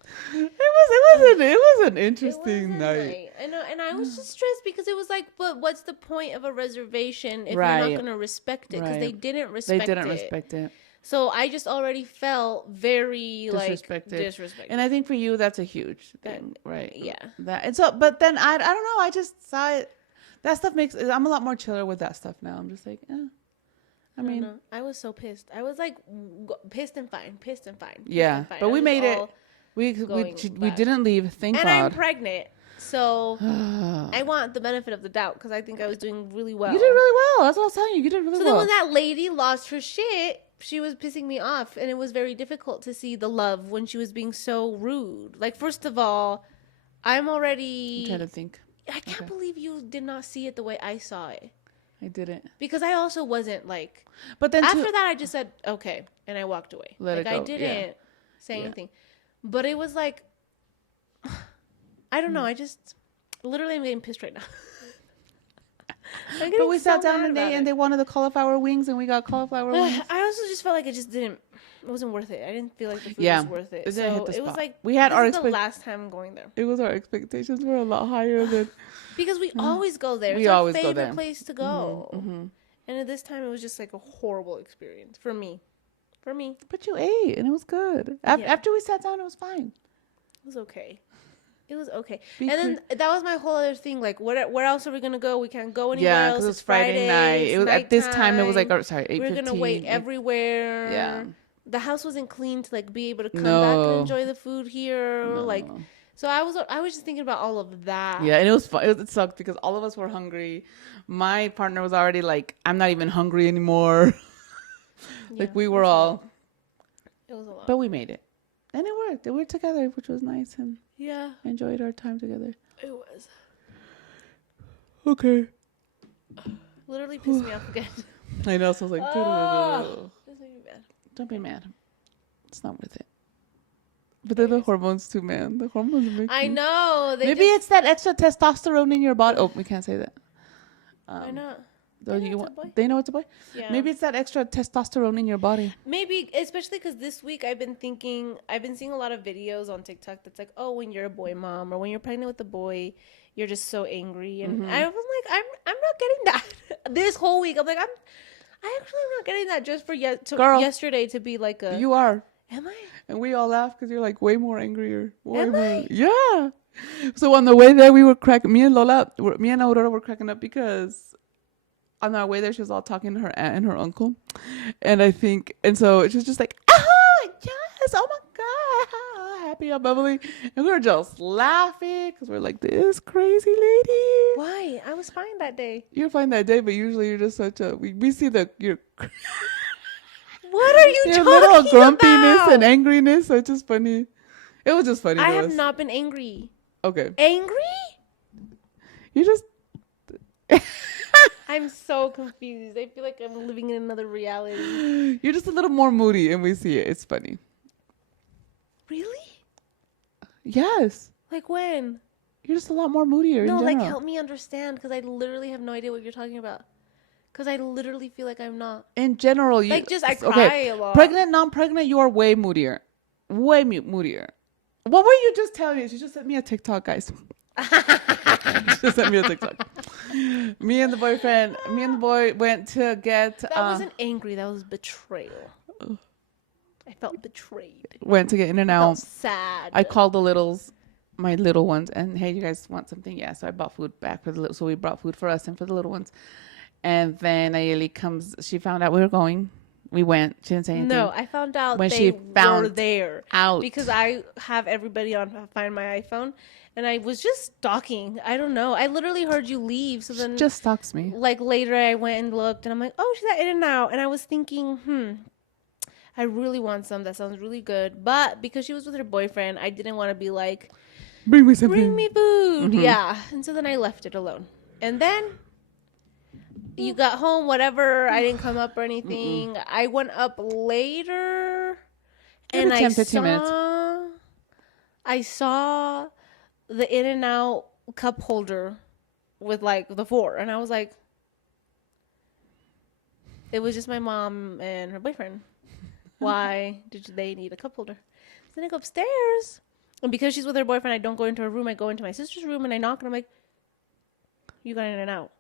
was an interesting night. I know, and I was just stressed because it was like, but what's the point of a reservation if you're not going to respect it? Because they didn't respect it. So I just already felt very disrespected. And I think for you, that's a huge thing, right? Yeah. And so, but then I don't know. I just saw it. That stuff I'm a lot more chiller with that stuff now. I'm just like, I mean, I was so pissed. I was like pissed and fine. Yeah. But we made it. We didn't leave. Thank God. And I'm pregnant. So I want the benefit of the doubt because I think I was doing really well. You did really well. That's what I was telling you. You did really well. So then when that lady lost her shit, she was pissing me off, and it was very difficult to see the love when she was being so rude. Like, first of all, I'm trying to think. I can't believe you did not see it the way I saw it. I didn't. Because I also wasn't like... But then after that, I just said, okay, and I walked away. Let it go. I didn't say anything. But it was like... I don't know. I just... Literally, I'm getting pissed right now. But we sat down and they wanted the cauliflower wings, and we got cauliflower wings. I also just felt like it wasn't worth it. I didn't feel like the food was worth it. It was like, we had the last time going there. It was our expectations were a lot higher than because we always go there. It's our favorite place to go. Mm-hmm. And at this time, it was just like a horrible experience for me. But you ate, and it was good. After we sat down, it was fine. It was okay. And then that was my whole other thing. Like, where else are we gonna go? We can't go anywhere else. Yeah, because it was Friday night. It was at this time. It was like 8:15. We're gonna wait everywhere. Yeah. The house wasn't clean to like be able to come back and enjoy the food here. No. Like, So I was just thinking about all of that. Yeah, and it was fun. It sucked because all of us were hungry. My partner was already like, I'm not even hungry anymore. Like we were all. It was a lot. But we made it. And it worked. We were together, which was nice, and yeah, enjoyed our time together. it was. Okay. Literally pissed me off again. I know, so I was like, This made me mad. don't be mad. It's not worth it. But then the hormones too, man. The hormones make I you... know. Maybe it's that extra testosterone in your body. Oh, we can't say that. Why not? They know it's a boy? Yeah. Maybe it's that extra testosterone in your body. Maybe, especially because this week I've been seeing a lot of videos on TikTok that's like, oh, when you're a boy mom or when you're pregnant with a boy, you're just so angry. And I was like, I'm not getting that. This whole week, I'm like, I actually am not getting that just for yesterday to be like a... You are. Am I? And we all laugh because you're like way more angrier. Am I? Yeah. So on the way there, we were cracking. Me and Aurora were cracking up because on our way there, she was all talking to her aunt and her uncle. And so she was just like, oh, yes, oh my God, happy and bubbly. And we were just laughing because we're like, this crazy lady. Why? I was fine that day. You're fine that day, but usually you're just such a, we see your What are you talking about? Your little grumpiness and angriness. So it's just funny. It was just funny. I have not been angry. Okay. Angry? You just... I'm so confused. I feel like I'm living in another reality. You're just a little more moody and we see it. It's funny. Really? Yes. Like when? You're just a lot more moodier. No, in like general. help me understand because I literally have no idea what you're talking about. Because I literally feel like I'm not. In general, you... Like just I cry a lot. Pregnant, non-pregnant, you are way moodier. Way moodier. What were you just telling me? She just sent me a TikTok, guys. She just sent me a TikTok. Me and the boy went to get... That wasn't angry. That was betrayal. I felt betrayed. Went to get In and I Out. felt sad. I called my little ones, and hey, you guys want something? Yeah, so I bought food back for the little... So we brought food for us and for the little ones. And then Ayeli comes... She found out we were going. We went. She didn't say anything. No, I found out when they she found were there. Out. Because I have everybody on Find My iPhone. And I was just stalking. I don't know. I literally heard you leave. So then... She just stalks me. Like later I went and looked. And I'm like, oh, she's at In and Out. And I was thinking, I really want some. That sounds really good. But because she was with her boyfriend, I didn't want to be like... Bring me something. Bring me food. Mm-hmm. Yeah. And so then I left it alone. And then... You got home, whatever. I didn't come up or anything. Mm-mm. I went up later, and I 15 minutes. I saw the In and Out cup holder with like the 4, and I was like, it was just my mom and her boyfriend. Why did they need a cup holder? So then I go upstairs, and because she's with her boyfriend, I don't go into her room. I go into my sister's room, and I knock, and I'm like, you got In and Out.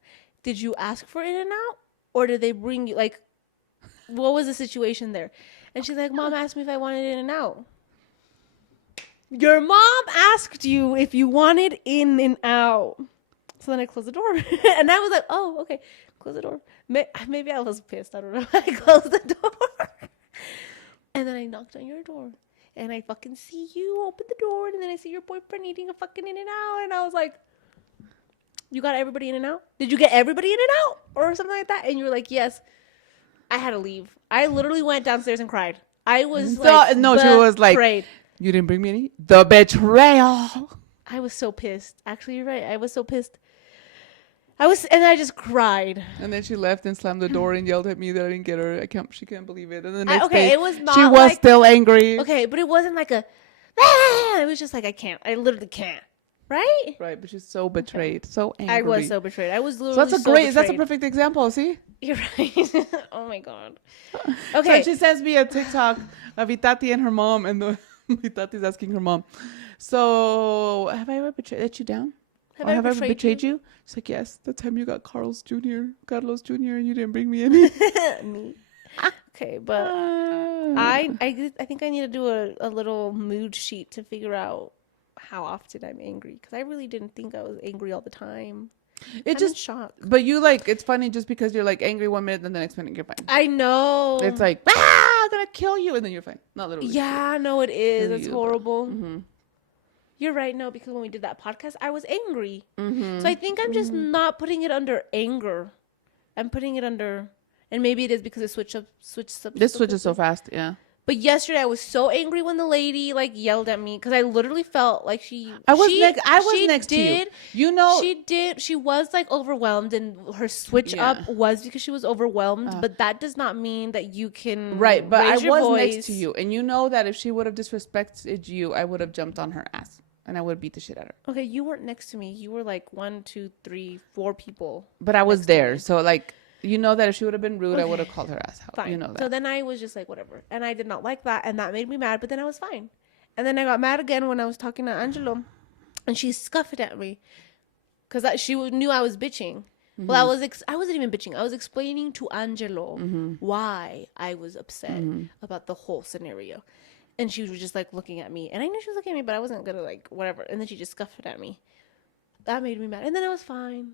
Did you ask for In and Out, or did they bring you? Like, what was the situation there? And she's like, Mom asked me if I wanted In and Out. Your mom asked you if you wanted In and Out. So then I closed the door, and I was like, oh, okay, close the door. Maybe I was pissed. I don't know. I closed the door, and then I knocked on your door, and I fucking see you open the door, and then I see your boyfriend eating a fucking In and Out, and I was like, you got everybody In and Out? Did you get everybody In and Out? Or something like that? And you were like, yes. I had to leave. I literally went downstairs and cried. I was like, no, she was like, you didn't bring me any? The betrayal. I was so pissed. Actually, you're right. I was so pissed. And I just cried. And then she left and slammed the door and yelled at me that I didn't get her. She can't believe it. And the next day, it was not she was still angry. Okay, but it wasn't like it was just like, I can't. I literally can't. Right? Right, but she's so betrayed. So angry. I was so betrayed. I was literally that's a perfect example, see? You're right. Oh my God. Okay. So she sends me a TikTok of Itati and her mom, and Itati's asking her mom, so have I ever let you down? Have I ever betrayed you? She's like, yes. The time you got Carlos Jr., and you didn't bring me any. Me. Okay, but I think I need to do a little mood sheet to figure out how often I'm angry, because I really didn't think I was angry all the time. I'm just shocked. But you it's funny just because you're like angry 1 minute and the next minute you're fine. I know. It's like, I'm gonna kill you, and then you're fine. Not literally. Yeah, no, it is. It's horrible. Mm-hmm. You're right. No, because when we did that podcast, I was angry. So I think I'm just not putting it under anger. I'm putting it under, and maybe it is because it switched up. This switches so fast. Yeah. But yesterday I was so angry when the lady like yelled at me because I literally felt like I was next to you. You know, She was like overwhelmed, and her switch up was because she was overwhelmed. But that does not mean that you can right. But I was voice. next to you, and you know that if she would have disrespected you, I would have jumped on her ass and I would have beat the shit out of her. Okay, you weren't next to me. You were like 1, 2, 3, 4 people. But I was there, so like. You know that if she would have been rude, I would have called her ass out. Fine. You know that. So then I was just like, whatever. And I did not like that. And that made me mad. But then I was fine. And then I got mad again when I was talking to Angelo. And she scuffed at me. Because she knew I was bitching. Mm-hmm. Well, I wasn't even bitching. I was explaining to Angelo why I was upset about the whole scenario. And she was just like looking at me. And I knew she was looking at me, but I wasn't going to like, whatever. And then she just scuffed at me. That made me mad. And then I was fine.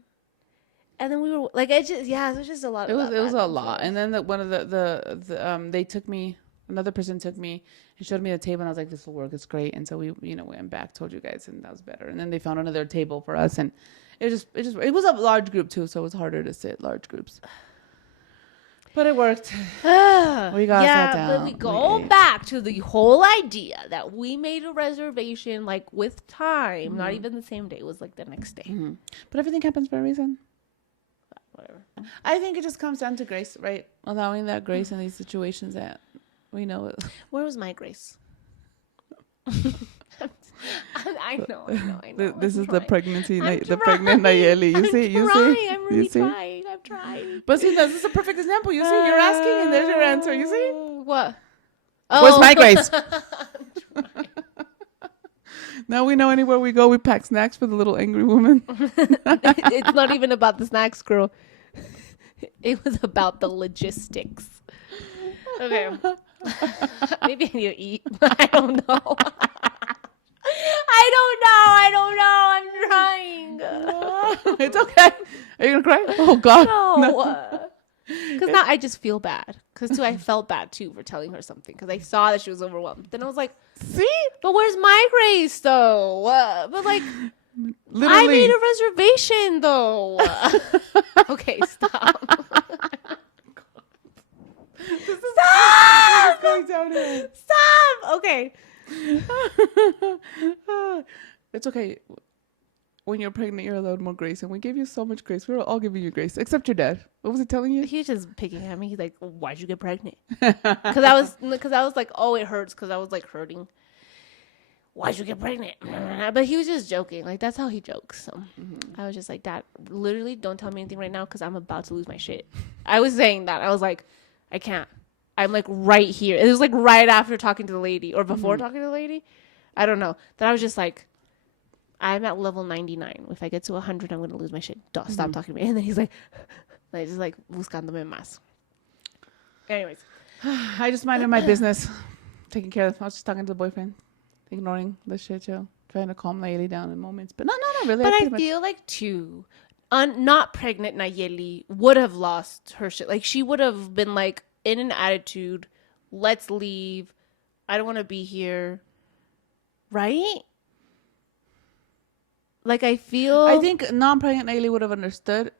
And then we were like, it was just a lot. It was a lot. And then one of they took me, another person took me and showed me the table, and I was like, this will work. It's great. And so we, went back, told you guys, and that was better. And then they found another table for us, and it was a large group too, so it was harder to sit large groups. But it worked. We got sat down. But we go back to the whole idea that we made a reservation like with time, not even the same day. It was like the next day. But everything happens for a reason. Whatever. I think it just comes down to grace, right? Allowing that grace in these situations that we know it. Where was my grace? I know. This is the pregnancy, the pregnant Nayeli. You see? I'm really trying. I'm trying. But see, this is a perfect example. You see, you're asking, and there's your answer. You see? What? Where's my grace? Now we know anywhere we go, we pack snacks for the little angry woman. It's not even about the snacks, girl. It was about the logistics. Okay. Maybe I need to eat. I don't know. I'm trying. It's okay. Are you gonna cry? Oh God. No. Because now I just feel bad. Because I felt bad too for telling her something. Because I saw that she was overwhelmed. Then I was like, see? But where's my grace though? But like, literally. I made a reservation though. Okay, stop. Stop! Going down here. Stop! Okay. It's okay. When you're pregnant, you're allowed more grace, and we gave you so much grace. We were all giving you grace, except your dad. What was he telling you? He's just picking at me. He's like, "Why'd you get pregnant?" Because I was like, "Oh, it hurts," because I was like hurting. Why'd you get pregnant? But he was just joking. Like that's how he jokes. So I was just like, "Dad, literally, don't tell me anything right now, because I'm about to lose my shit." I was saying that. I was like, "I can't." I'm like right here. It was like right after talking to the lady or before talking to the lady. I don't know. Then I was just like, I'm at level 99. If I get to 100, I'm going to lose my shit. Stop talking to me. And then he's like just like, buscándome más. Anyways. I just minded my business. Taking care of, I was just talking to the boyfriend. Ignoring the shit show. Trying to calm Nayeli down in moments. But not really. But I feel like too, not pregnant Nayeli would have lost her shit. Like she would have been like in an attitude, let's leave. I don't want to be here. Right? Like I think non-pregnant Nayeli would have understood,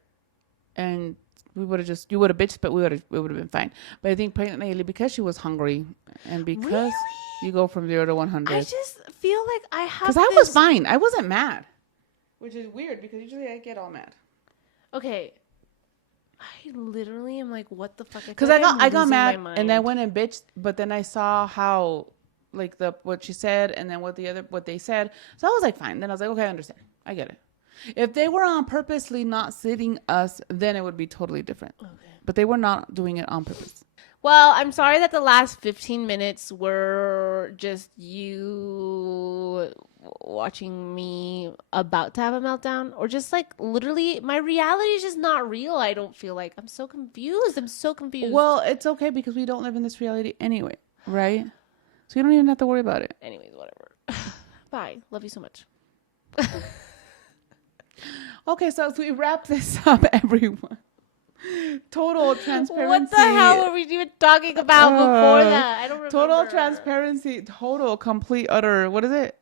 and you would have bitched, but we would have been fine. But I think pregnant Nayeli, because she was hungry, and because you go from 0 to 100. I just feel like I have. Because I was fine. I wasn't mad, which is weird because usually I get all mad. Okay. I literally am like, what the fuck? Because I got mad and I went and bitched, but then I saw how, like what she said and then what they said. So I was like, fine. Then I was like, okay, I understand. I get it. If they were on purposely not sitting us, then it would be totally different. Okay. But they were not doing it on purpose. Well, I'm sorry that the last 15 minutes were just you watching me about to have a meltdown, or just like literally my reality is just not real. I don't feel like I'm so confused. Well, it's okay because we don't live in this reality anyway, right? So you don't even have to worry about it. Anyways, whatever. Bye. Love you so much. Okay, so as we wrap this up, everyone. Total transparency. What the hell were we even talking about before that? I don't remember. Total transparency. Total, complete, utter. What is it?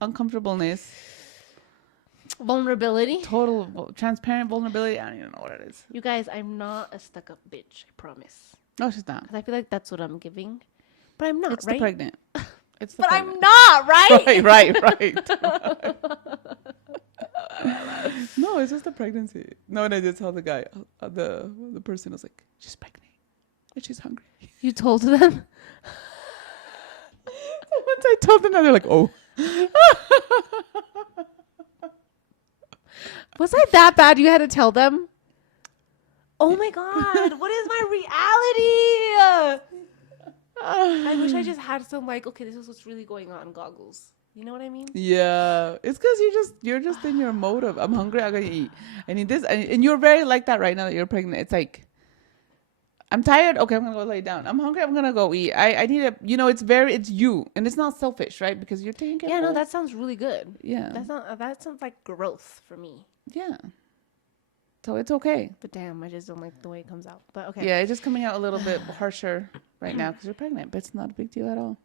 uncomfortableness. Vulnerability. Total transparent vulnerability. I don't even know what it is. You guys, I'm not a stuck-up bitch. I promise. No, she's not. Because I feel like that's what I'm giving. But I'm not, It's right? the pregnant. It's the but pregnant. I'm not, right? Right. No, it's just the pregnancy. No, and I did tell the guy, the person was like, she's pregnant and she's hungry. You told them? Once I told them that, they're like, oh. Was I that bad? You had to tell them? Oh my God. What is my reality? I wish I just had some like, okay, this is what's really going on goggles. You know what I mean? Yeah, it's because you're just in your mode of I'm hungry, I gotta eat. I need this, and you're very like that right now that you're pregnant. It's like I'm tired. Okay, I'm gonna go lay down. I'm hungry. I'm gonna go eat. I need a. It's you, and it's not selfish, right? Because you're taking care. Yeah, of no, it. that sounds really good. Yeah, That sounds like growth for me. Yeah. So it's okay. But damn, I just don't like the way it comes out. But okay. Yeah, it's just coming out a little bit harsher right now because you're pregnant, but it's not a big deal at all.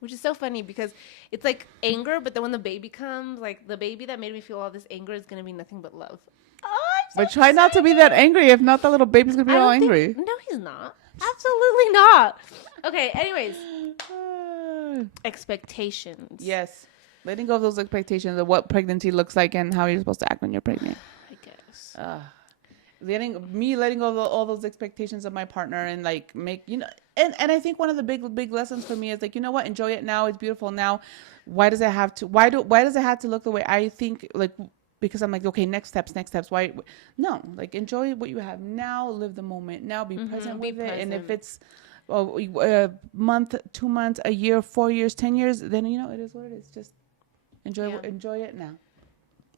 Which is so funny because it's like anger, but then when the baby comes, like the baby that made me feel all this anger is gonna be nothing but love. Oh, I'm so But try not to be that angry. If not, the little baby's gonna be all angry. No, he's not. Absolutely not. Okay. Anyways, expectations. Yes, letting go of those expectations of what pregnancy looks like and how you're supposed to act when you're pregnant. I guess. Letting go of all those expectations of my partner and like make and I think one of the big lessons for me is like, you know what, enjoy it now. It's beautiful now. Why does it have to look the way I think, like, because I'm like, okay, next steps. Why? No, like, enjoy what you have now. Live the moment now. Be present with it. And if it's a month, 2 months, a year, 4 years, 10 years, then it is what it is. Just enjoy it now.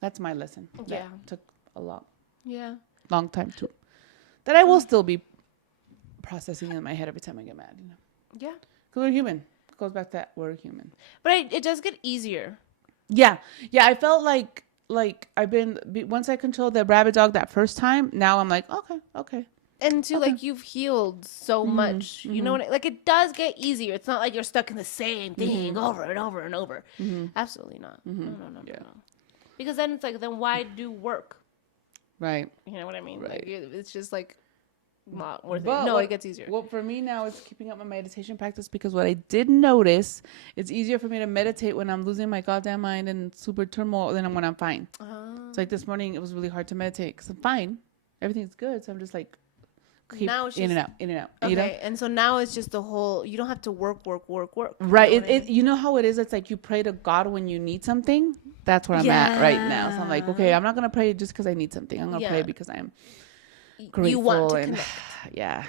That's my lesson. Yeah, that took a long time too. That I will still be processing in my head every time I get mad. Yeah, because we're human. It goes back to that, we're human. But it does get easier. Yeah. I felt like I've been once I controlled the rabbit dog that first time. Now I'm like, okay. And like you've healed so much, you know what? Like it does get easier. It's not like you're stuck in the same thing over and over and over. Absolutely not. No. Because then it's like, then why do work? Right. You know what I mean? Right. Like it's just like not worth it. No, it gets easier. Well, for me now, it's keeping up my meditation practice, because what I did notice, it's easier for me to meditate when I'm losing my goddamn mind and super turmoil than when I'm fine. It's like this morning, it was really hard to meditate because I'm fine. Everything's good. So I'm just like, now it's in and out. Okay, and so now it's just the whole, you don't have to work. Right. You know how it is? It's like you pray to God when you need something. That's where I'm at right now. So I'm like, okay, I'm not going to pray just because I need something. I'm going to pray because I'm grateful. You want to connect. Yeah.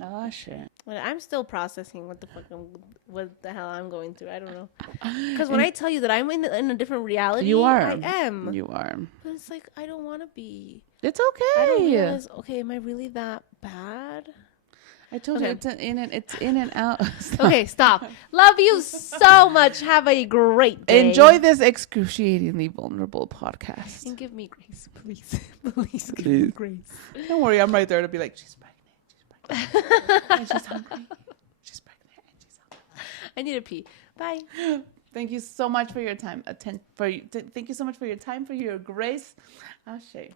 Oh, shit. Well, I'm still processing what the hell I'm going through. I don't know. Because when I tell you that I'm in a different reality, you are. I am. You are. But it's like, I don't want to be. It's okay. I don't realize, okay, am I really that bad? I told you, it's in and out. Okay, stop. Love you so much. Have a great day. Enjoy this excruciatingly vulnerable podcast. And give me grace, please. Please give Please. me grace. Don't worry, I'm right there to be like, she's pregnant. And she's hungry. She's pregnant and she's hungry. I need to pee. Bye. Thank you so much for your time. Thank you so much for your time, for your grace. Ashe.